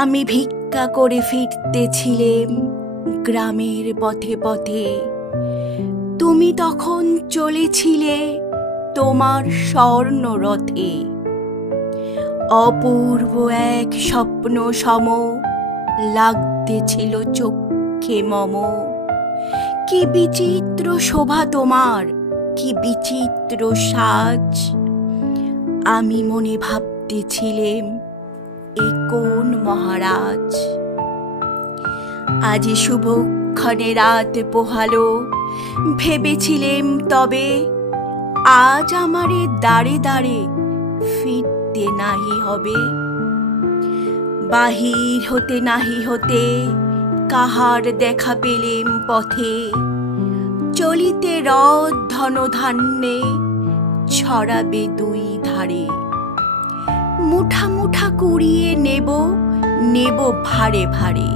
আমি ভিক্ষা করে ফিরতেছিলেম গ্রামের পথে পথে, তুমি তখন চলেছিলে তোমার স্বর্ণরথে। অপূর্ব এক স্বপ্ন সম লাগতেছিল চক্ষে মম। কি বিচিত্র শোভা তোমার, কি বিচিত্র সাজ। আমি মনে ভাবতেছিলেম এ কোন মহারাজ। আজি শুভক্ষণে রাত পোহালো, ভেবেছিলেম তবে আজ আমারে দাঁড়ে দাঁড়ে ফিরতে নাহি হবে। বাহির হতে নাহি হতে কাহার দেখা পেলেম পথে, চলিতে রথ ধনধান্যে ছড়াবে দুই ধারে। মুঠা মুঠা কুড়িয়ে নেব নেব ভারে ভারে।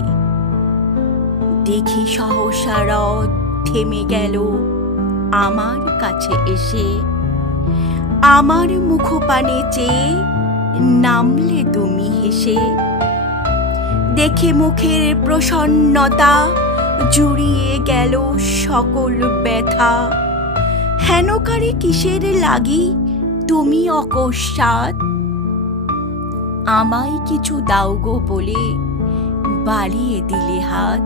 দেখি সহসা রথ থেমে গেল আমার কাছে এসে। আমার মুখপানে চেয়ে নামলে তুমি হেসে। দেখে মুখের প্রসন্নতা জুড়িয়ে গেল সকল ব্যথা। হেনকারে কিসের লাগি তুমি অকস্মাৎ? আমায় কিছু দাও গো বলে বাড়িয়ে দিলে হাত।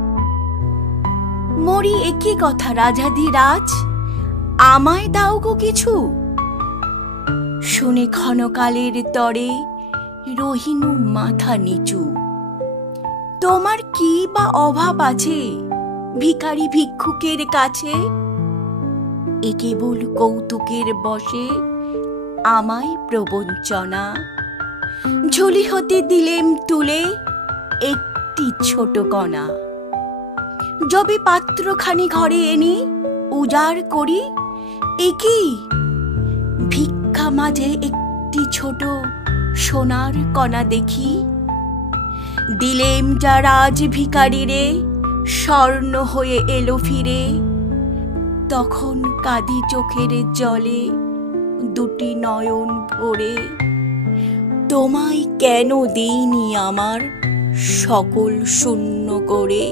মরি একই কথা রাজাধিরাজ, আমায় দাও গো কিছু। শুনে ক্ষণকালের তরে রহিনু মাথা নিচু। তোমার কি বা অভাব আছে ভিখারি ভিক্ষুকের কাছে? এ কেবল কৌতুকের বশে আমায় প্রবঞ্চনা। ঝুলি হতে দিলেম তুলে একটি ছোট কণা। যবে পাত্রখানি ঘরে এনে উজাড় করি, এ কি ভিক্ষা মাঝে একটি ছোট সোনার কণা দেখি। দিলেম যা রাজ ভিখারিরে, স্বর্ণ হয়ে এলো ফিরে। তখন কাঁদি চোখের জলে দুটি নয়ন ভরে। তোমায় কেন দিইনি আমার সকল শূন্য করে।